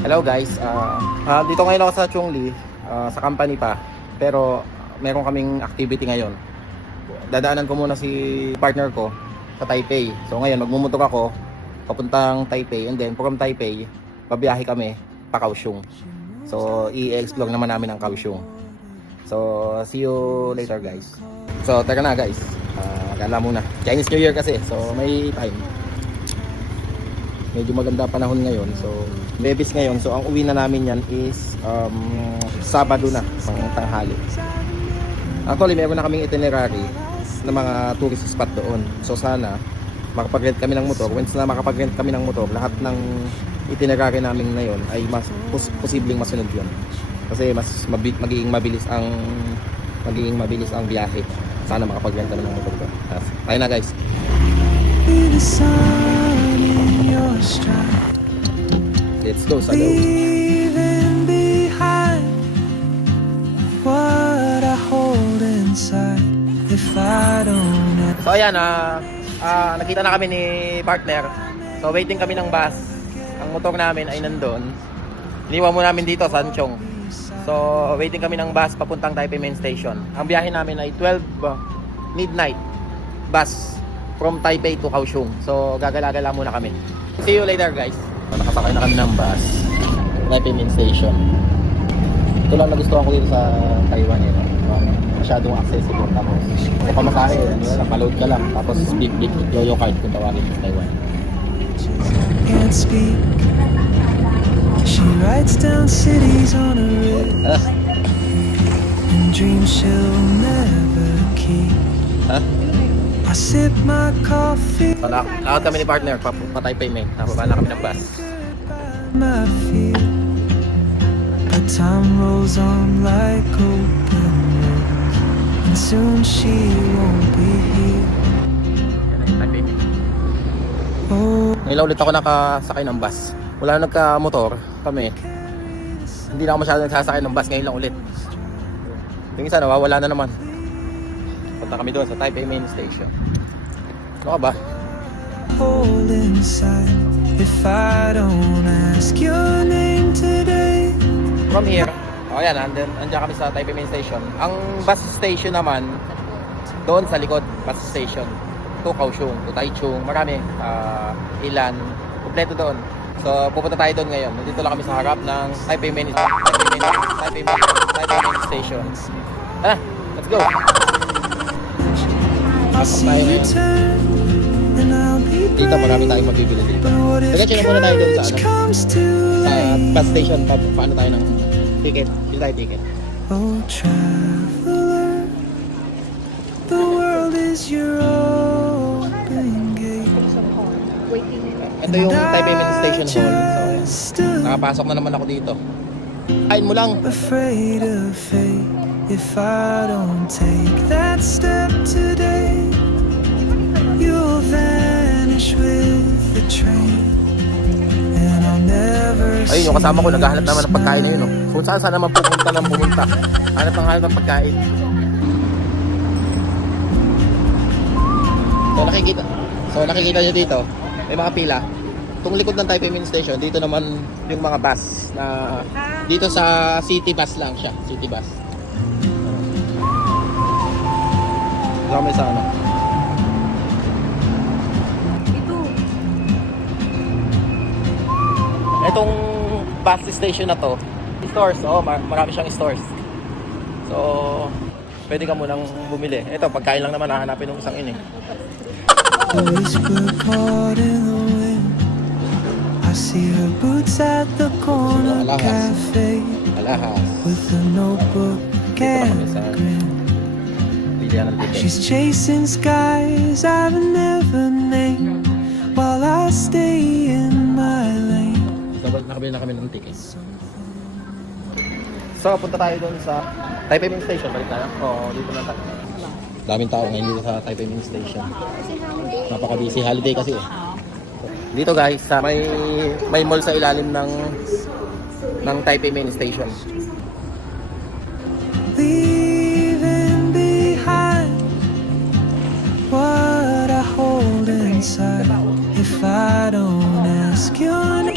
Hello guys, dito ngayon ako sa Chongli, sa company pa. Pero meron kaming activity ngayon. Dadaanan ko muna si partner ko sa Taipei. So ngayon magmumotor ako papuntang Taipei, and then from Taipei babiyahe kami pa Kaohsiung. So i-explore naman namin ang Kaohsiung. So see you later guys. So tara na guys, gala muna. Chinese New Year kasi, so may time. Medyo maganda panahon ngayon, so Bebis ngayon. So ang uwi na namin yan is Sabado na, pang tanghali. Actually meron na kaming itinerary ng mga tourist spot doon. So sana makapag-rent kami ng motor. Once na makapag-rent kami ng motor, lahat ng itinerary namin na yon ay mas posibleng masunod yun. Kasi mas magiging mabilis ang biyahe. Sana makapag-rent kami ng motor doon. Tayo na guys. Let's go, Salo. Leaving behind what I hold inside if I don't have. So ayan, nakita na kami ni partner. So waiting kami ng bus. Ang motor namin ay nandun. Iniwan mo namin dito sa Anchong. So waiting kami ng bus papuntang Taipei Main Station. Ang biyahe namin ay 12 midnight bus from Taipei to Kaohsiung. So gagala-gala muna kami. See you later guys. Nakasakay na kami ng bus, Taipei Main Station. Ito lang nagustuhan ko dito sa Taiwan eh. Masyadong accessible. Tapos kung pamakahe, napaload ka lang. Tapos big Yoyo card kung tawagin sa Taiwan. Can't speak. She writes down cities on a wrist and dreams she'll never keep. I sip my coffee. So lakad kami ni partner pa Taipei Main. Nababa na kami ng bus. My feet. But time rolls on like open roads, and soon she won't be here. Oh, Ngayon ulit ako nakasakay ng bus. Wala na nagka-motor kami. Hindi na ako masyadong nagsasakay ng bus. Ngayon lang ulit. Yung isa nawawala na naman. Punta kami doon sa Taipei Main Station. Ano ka ba? hold inside if I don't ask your name today. From here, ayan, andyan kami sa Taipei Main Station. Ang bus station naman, doon sa likod, bus station. To Kaohsiung, to Taichung, marami, Ilan, kompleto doon. So, pupunta tayo doon ngayon. Nandito lang kami sa harap ng Taipei Main Station. Let's go! I'll see you turn and I'll be Dito, marami tayong mabibili dito. but what if Diretso na muna tayo doon sa courage comes too sa late? bus station. Paano tayo ng ticket? Bili tayo ticket. Oh, traveler, the world is your open gate. Ito yung Taipei Main Station Hall. Just So, nakapasok na naman ako dito. Kain mo lang. afraid of fate. If I don't take that step today, you'll vanish with the train, and I'll never Ayun, yung kasama ko, naghahanap naman ng pagkain na yun. see Kung saan naman pumunta. Hanap ng pagkain. So nakikita nyo dito, may mga pila. Itong likod ng Taipei Main Station, dito naman yung mga bus na dito sa city bus lang siya, city bus. Kami sa ano. Itong bus station na to, stores, marami siyang stores. So, pwede ka munang bumili. Ito, pagkain lang naman hahanapin ng isang ini. a whisper caught in the wind. I see her boots at the corner Alahas. cafe Alahas. with a notebook and a grin. Pilihan ng ticket. She's chasing skies I've never named while I stay in my lane. Nakabili na kami ng ticket. So, punta tayo doon sa Taipei Main Station. Balik tayo? Oo, dito na tayo. Daming tao ngayon dito sa Taipei Main Station. Napaka-busy. Holiday kasi eh. Dito guys, may mall sa ilalim ng Taipei Main Station. Leaving behind what I hold inside if I don't ask your name.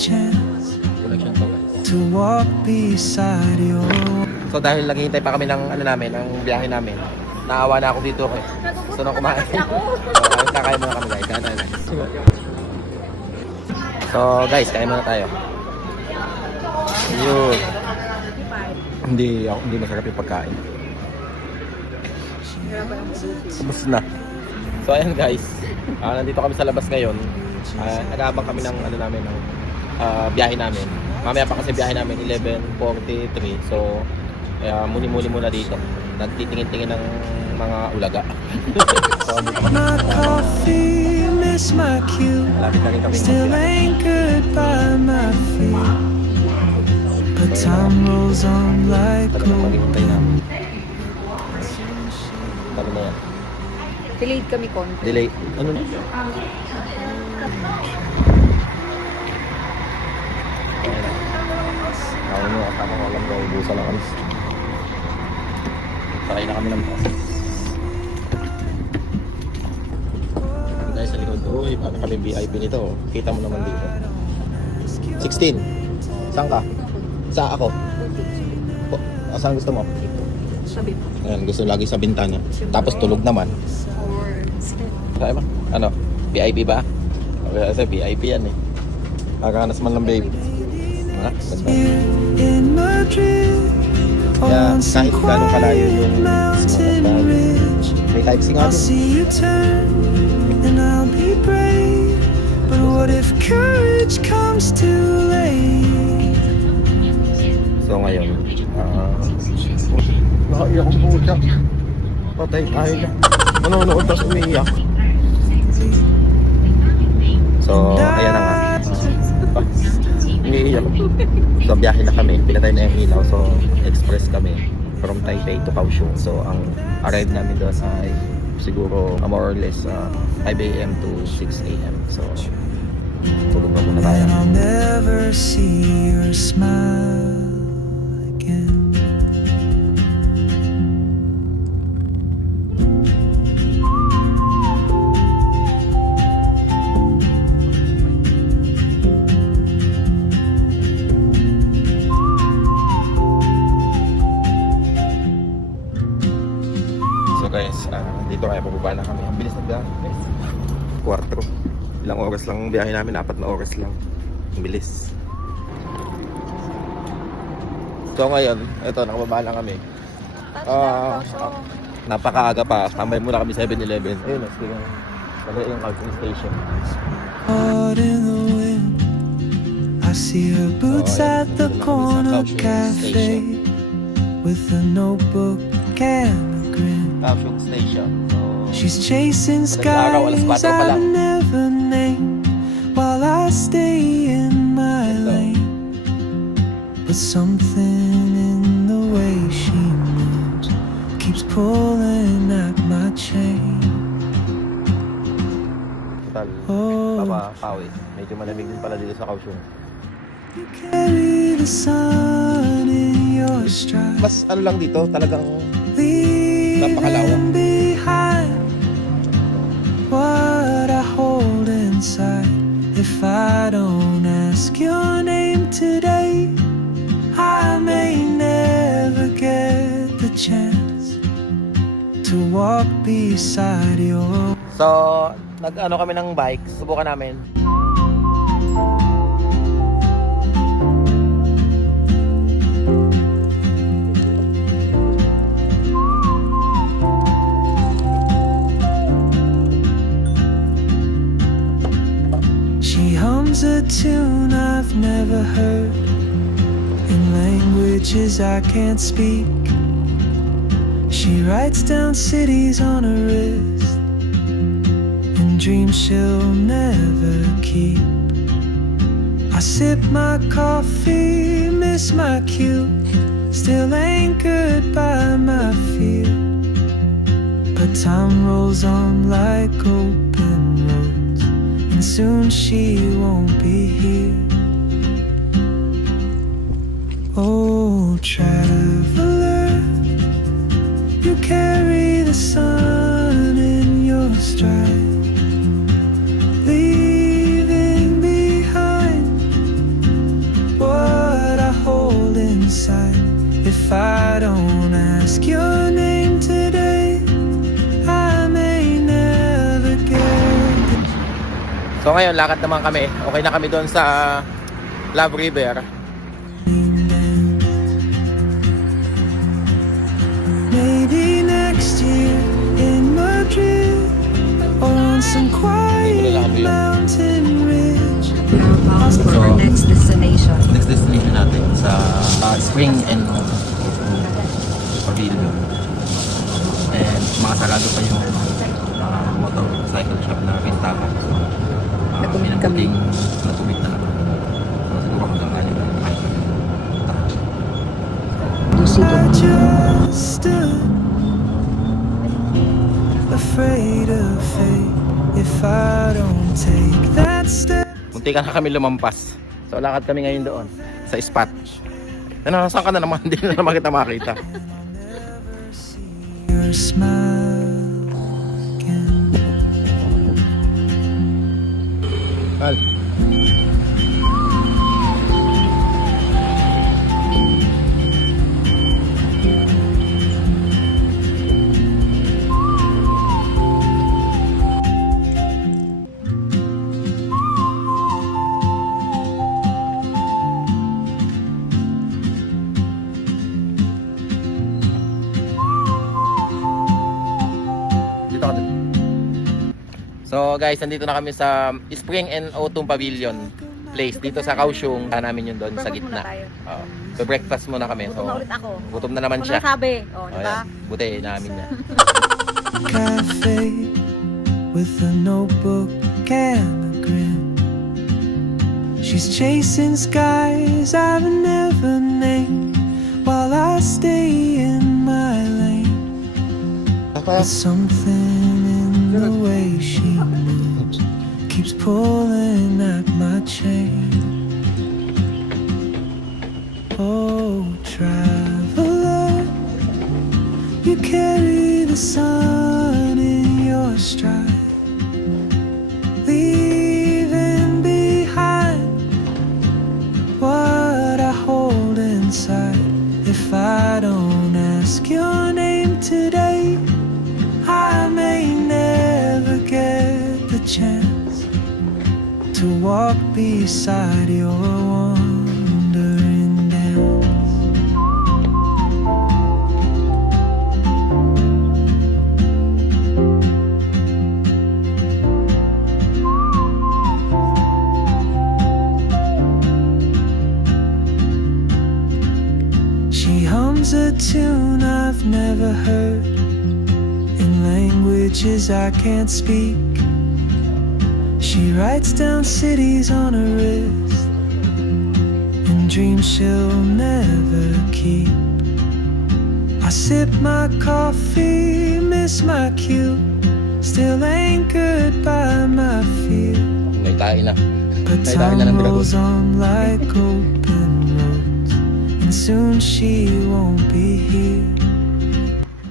chance Connection to guys. to walk beside your. So dahil naghihintay pa kami ng ano namin, ng biyahe namin. Naawa na ako dito. Gusto nang kumain. So kakain muna kami guys. Kaya tayo guys. So guys, kain muna tayo. Yun. Hindi masarap yung pagkain. Ubus na. So ayan guys. Nandito kami sa labas ngayon. Nag-aabang kami ng ano namin ng biyahe namin. Mamaya pa kasi biyahe namin 11:43. So muni-muni muna dito. Nagtitingin-tingin ng mga ulaga. So My coffee, miss my cue. malapit na rin kami Still magbiyahe. anchored by my feet. But time rolls on like Talagang maghihintay na. open. Sabi na yan. Delayed kami konti. Delay. Ano na? Kaya mo, kasama ko alam ko, ubusan na kami. Sakay na kami ng bus. Guys, sa likod, uy, paano kami VIP nito? Kita mo naman dito. 16. Saan ka? Sa ako? Saan gusto mo? Sabi mo. Ayan, gusto lagi sa bintana. Tapos tulog naman. Kaya ba? Ano? VIP ba? Kasi VIP yan eh. Nakakanas man ng baby. Ha? Basta. In Madrid, Kaya on some kahit gano'ng kalayo yung mountain ridge, may type C nga I'll din. see you turn and I'll be brave. But what if courage comes too late? So ngayon, nakaiyak ang puta. Patay tayo na. Manonood tapos umiiyak. So, ayan na nga. Umiiyak. So, biyahe na kami. Pinatay na yung ilaw. So, express kami from Taipei to Kaohsiung. So, ang arrive namin doon ay siguro more or less 5 a.m. to 6 a.m. So, tulog na muna tayo. And I'll never see your smile again. So guys, dito kaya pababa na kami. Ang bilis ng biyahe guys. 4. Ilang oras lang ang biyahe namin, 4 na oras lang. Ang bilis. So ngayon, ito, nakababa na kami. Napakaaga pa. Tambay muna kami 7-Eleven. Ayun, wala yung Kaohsiung station. Caught in the wind, I see her boots at the corner cafe with a notebook and a grin. Kaohsiung station. So, She's chasing Araw, alas 4 skies pa I lang. never named while I stay in my lane. But something in the way she moves keeps pulling at my chain. total, Oh, papapawi. Medyo malamig din pala dito sa Kaohsiung. you carry the sun in your stride, Mas ano lang dito, talagang leaving napakalawak. behind what I hold inside. If I don't ask your name today, I may never get the chance to walk beside your. So, nag-ano kami ng bike, subukan namin. She hums a tune I've never heard in languages I can't speak. She writes down cities on her wrist and dreams she'll never keep. I sip my coffee, miss my cue, still anchored by my fear. But time rolls on like open roads, and soon she won't be here. Oh, traveler, you carry the sun in your stride, leaving behind So ngayon, lakad naman kami. Okay na kami doon sa Love River. Maybe next year in Madrid or on some quiet mountain ridge. Whereabouts for our next destination? Next destination natin sa Spring and Pavilion. And mga sarado pa yung motorcycle shop na rintahan. So, Natumig kami. Natumig na naman. Siguro hanggang ngayon lang. I just stood afraid of fate if I don't take that step. Munti ka na kami lumampas. So lakad kami ngayon doon sa spot. Ano, saan ka na naman? Hindi na naman kita makita. Your smile again. Al. Dito ka dun. So guys, nandito na kami sa Spring and Autumn Pavilion place dito sa Kaohsiung. Namin yun doon sa Breakfast muna gitna. tayo. So breakfast muna kami. So Gutom na ulit ako. gutom na naman Ano siya. sabi? Oh, Oh, diba? yan. Buti namin niya. Cafe with a notebook and a grin. She's chasing skies I've never named while I stay in my lane. But something in the way she moves keeps pulling at my chain. Oh, traveler, you carry the sun in your stride, leaving behind what I hold inside. If I don't ask your name today, I may never get the chance to walk beside your wandering dance. She hums a tune I've never heard in languages I can't speak. She writes down cities on her wrist and dreams she'll never keep. I sip my coffee, miss my cue, still anchored by my fear. May tayo na. But Ay, dahil na time ng dragon. rolls on like open roads, and soon she won't be here.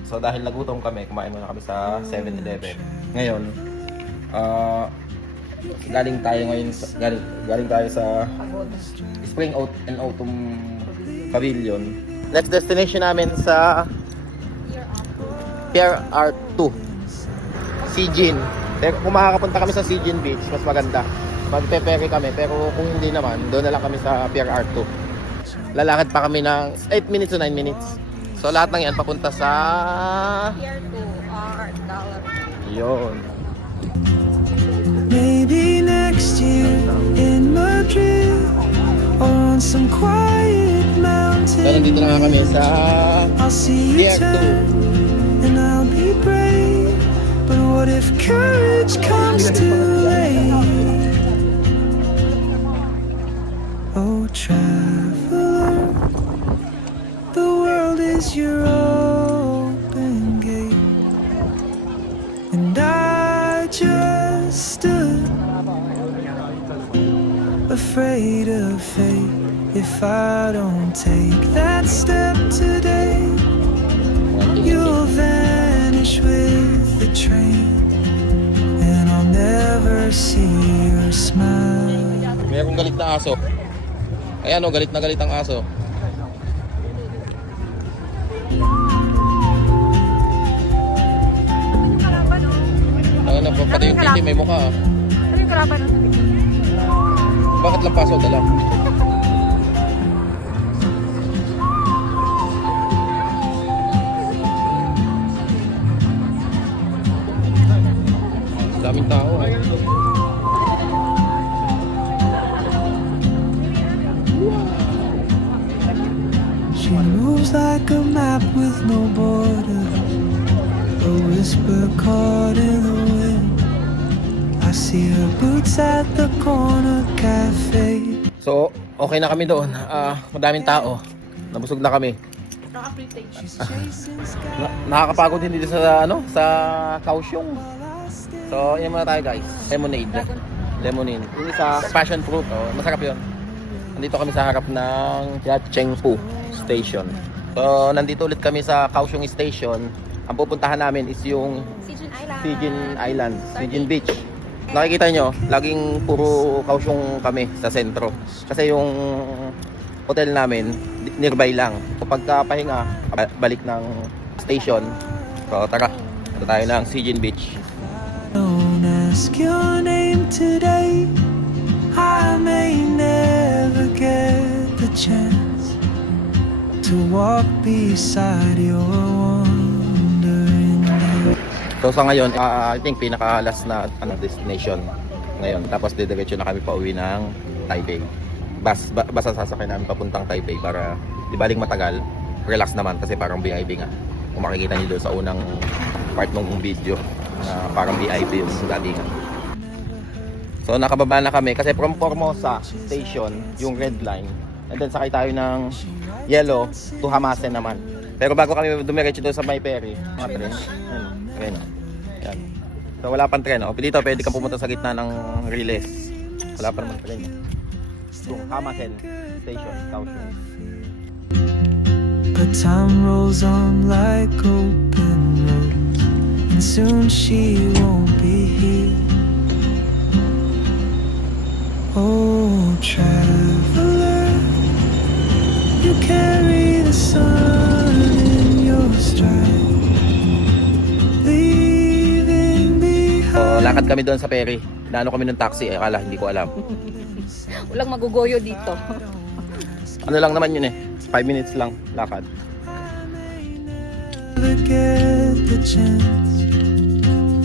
So dahil nagutom kami, kumain muna kami sa 7-Eleven. Ngayon, galing tayo sa Spring and Autumn Pavilion. Next destination namin sa Pier Art 2. Sijin. Pero kung makakapunta kami sa Sijin Beach, mas maganda. Magpe-ferry kami, pero kung hindi naman, doon na lang kami sa Pier Art 2. Lalakad pa kami ng 8 minutes to 9 minutes. So lahat ng yan papunta sa Here to Art Gallery. yun. Maybe next year in Madrid or on some quiet So mountain. nandito na nga kami sa I'll see you Pier 2. turn and I'll be brave. But what if courage comes too late? Oh, traveler, the world is your open gate, and I just stood afraid of fate. If I don't take that step today, you'll vanish with the train, and I'll never see your smile. Mayroong galit na aso. Ayan o, galit na galit ang aso. Ano na, pati yung titi may mukha ah. kalaban ng Bakit lang paso dala? Daming tao. She moves like a map with no borders, a whisper caught in the wind. I see her boots at the corner cafe. So, okay na kami doon. Madaming tao. Nabusog na kami. Nakakapagod din dito sa Kaohsiung. So, yan muna tayo guys. Lemonade. Ini sa passion fruit. Oh, masarap 'yon. Nandito kami sa harap ng Yatchengpu Station. So, nandito ulit kami sa Kaohsiung Station. Ang pupuntahan namin is yung Sijin Beach. Nakikita nyo, laging puro Kaohsiung kami sa sentro. Kasi yung hotel namin, nearby lang. Kapag pahinga, balik ng station. So tara, punta tayo ng Sijin Beach. Don't ask your name today. I may never get the chance to walk beside your wandering light. So sa ngayon, I think pinaka-last na destination ngayon. Tapos didiretso na kami pa uwi ng Taipei. Basta sasakay namin papuntang Taipei para di baling matagal. Relax naman kasi parang VIP nga. Kung makikita niyo doon sa unang part ng video, parang VIP yung datingan. So nakababa na kami kasi from Formosa Station, yung red line. And then sakay tayo ng yellow to Hamasen naman. Pero bago kami dumiretso doon sa may ferry, mga tren. Ayun. Yan. So wala pang tren. Dito pwede kang pumunta sa gitna ng Riles. Wala pa naman tren. Yung Hamasen Station, Kaohsiung. But time rolls on like open roads, and soon she won't be here. Oh, traveler, you carry the sun in your stride, leaving behind. So lakad kami doon sa ferry. Naano kami ng taxi, akala hindi ko alam. Walang magugoyo dito. Ano lang naman yun 5 minutes lang lakad. Never get the chance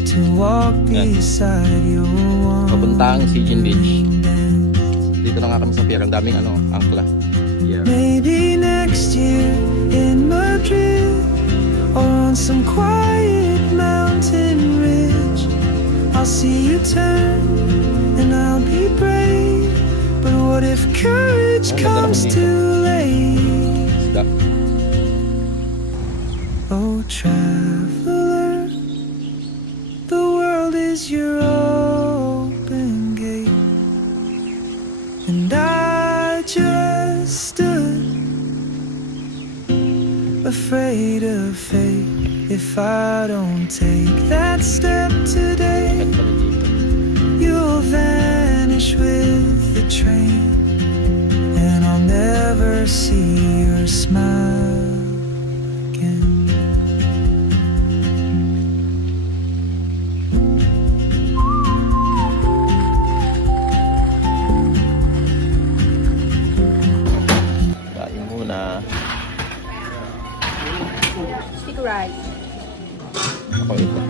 to walk beside your Papuntang Sijin Beach. wandering dance. Dito na nga kami sa pier. Ang daming angkla. Yeah. Maybe next year in Madrid or on some quiet mountain ridge, I'll see you turn and I'll be brave. But what if courage comes too late? Oh, traveler, the world is your open gate, and I just stood afraid of fate. If I don't take that step today, you'll vanish with the train, and I'll never see your smile again. Kain muna. Stick rice. Ako ito.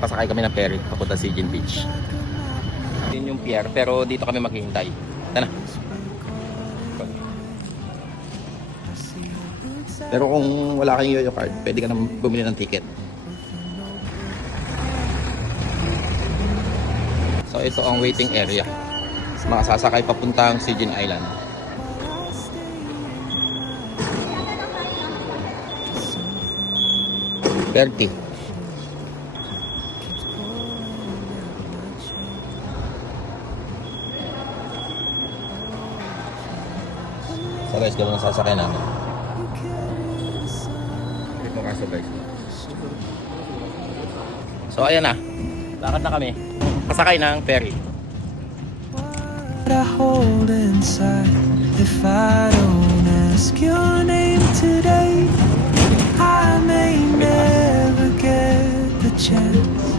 Pasakay kami ng ferry papunta sa Sijin Beach. Yun yung pier, pero dito kami maghihintay. Tara. Pero kung wala kang Yoyo card, pwede ka naman bumili ng ticket. So ito ang waiting area. Makasasakay papuntang Sijin Island. Bertie. So guys, gano'n ang sasakay namin. Ito kaso guys. So ayan na. Lakad na kami. Pasakay ng ferry. what I hold inside. If I don't ask your name today, I may never get the chance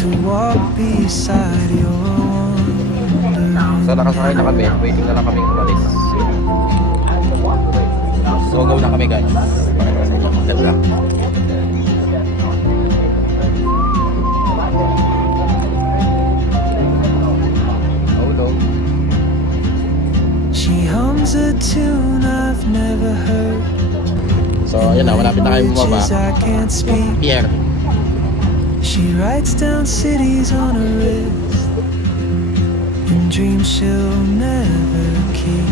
to walk beside your wandering. So nakasakay na kami, waiting na lang kaming umalis. So go na kami guys. Pakita sa inyo. Ganda. Oh no. She hums a tune I've never heard. So ayan na, malapit na kayo bumaba. Languages I can't speak. Pierre. She writes down cities on her wrist and dreams she'll never keep.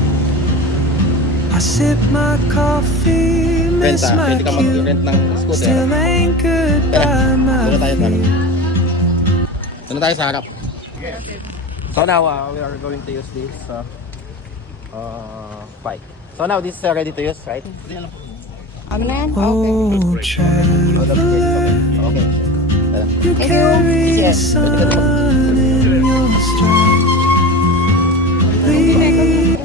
I sip my coffee, miss Renta, my pwede ka cue, mag-rent ng scooter. still anchored by my Doon tayo sa harap. feet. Doon tayo sa harap. So now we are going to use this bike. So now this is ready to use, right? Ano na yan? Oh, traveler, Okay. Tara. you carry the sun in your stride. Leave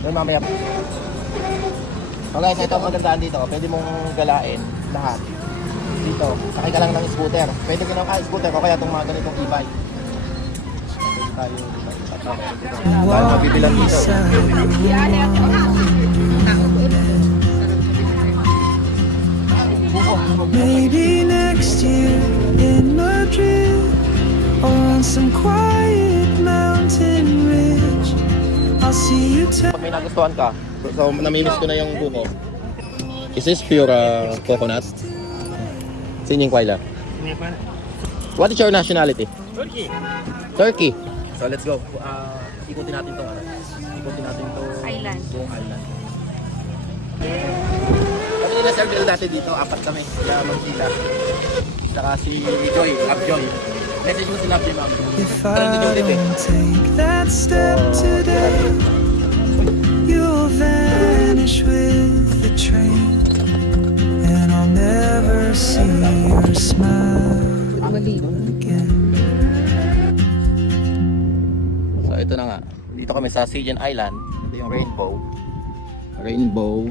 Doon mamaya. So guys, ito ang magandaan dito. Pwede mong galain lahat. Dito, sakay ka lang ng scooter. Pwede ka ng scooter o kaya itong mga ganitong e-bike. Pwede tayo dito. Dahil mabibilang dito. maybe next year in Madrid or on some quiet mountain ridge. I'll see you turn. Pag may nagustuhan ka, so namimiss ko na yung buko. Is this pure coconut? Singing Kwaila. What is your nationality? Turkey. So let's go. Ikutin natin to. Ikutin natin to. Island. Buong island. Kami nila Sir Bill dati dito, apat kami. Kaya magsila. Saka si Joy, Abjoy. Message mo sila Abjoy, ma'am. If I don't take that step today, you'll vanish with the train, and I'll never see your smile again. So ito na nga. Dito kami sa Siegen Island. Ito yung rainbow. Rainbow.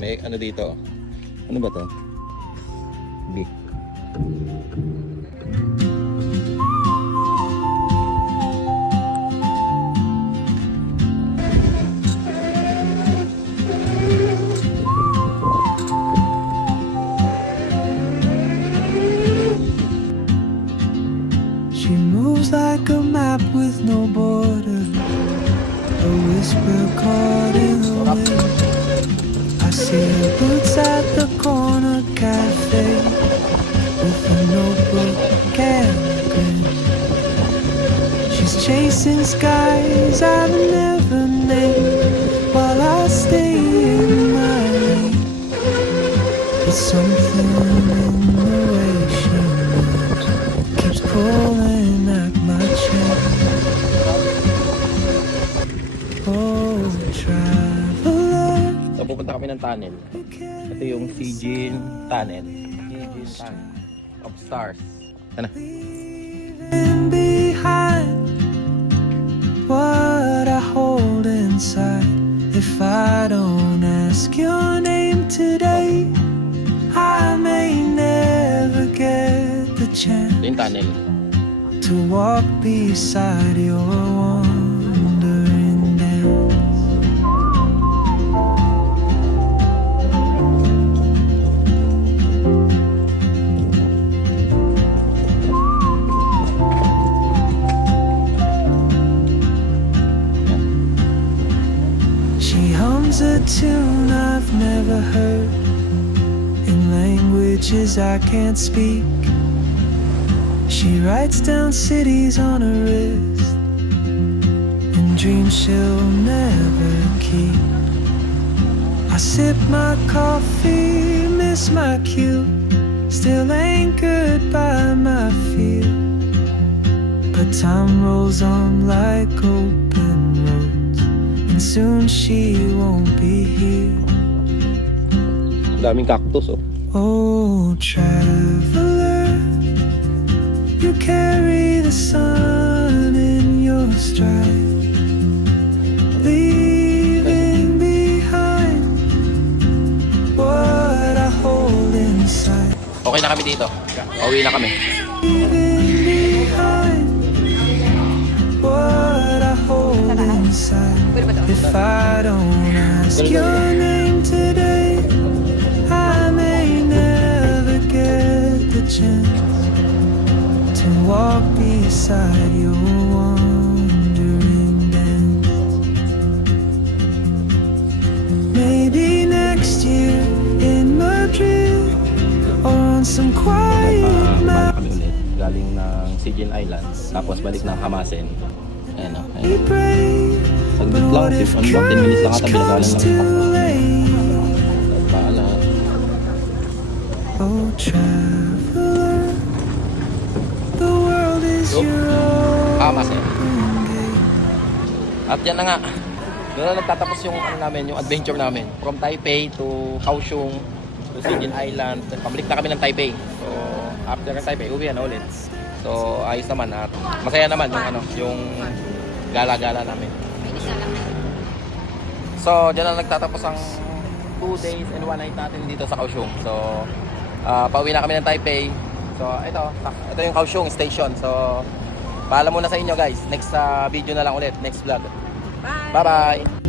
May ano dito. Ano ba to? Big. She moves like a map with no border, a whisper caught in the wind. I see her boots at the corner cafe with a notebook and a grin. She's chasing skies I've never named while I stay in my lane. But something in the way she moves keeps pulling at my chain. Oh, traveler, So pupunta kami ng tunnel. Ito yung Siegen Tunnel. Siegen Tunnel of Stars. Ano? leaving behind what I hold inside. If I don't ask your name today, I may never get the chance Ito yung tunnel. to walk beside your wandering dance. She hums a tune I've never heard in languages I can't speak. She writes down cities on her wrist and dreams she'll never keep. I sip my coffee, miss my cue, still anchored by my fear. But time rolls on like open roads, and soon she won't be here. Daming cactus oh. Oh, traveler, You carry the sun in your stride, leaving behind what I hold inside. Okay na kami dito. Pauwi na kami. Leaving behind what I hold inside. If I don't ask your name today, I may never get the chance to walk beside your wandering dance. Maybe next year in Madrid or on some quiet Balik mountain. kami ulit. Galing ng Sigil Islands. Tapos balik ng Hamasin. Ayan o. Be brave, Saglit but lang. what if 10 minutes lang ata. courage Binagalan comes lang too yung late? paalam. Oh, traveler, the world is Yup. your Hamasin. open gate. At yan na nga. Doon na nagtatapos yung ano namin, yung adventure namin. From Taipei to Kaohsiung to Sigil Island. Pabalik na kami ng Taipei. So, after ng Taipei, uwi na ulit. So, ayos naman at masaya naman yung ano, yung gala-gala namin. So, dyan na nagtatapos ang 2 days and 1 night natin dito sa Kaohsiung. So, pauwi na kami ng Taipei. So, ito yung Kaohsiung station. So, paalam muna sa inyo guys. Next video na lang ulit. Next vlog. Bye. Bye-bye!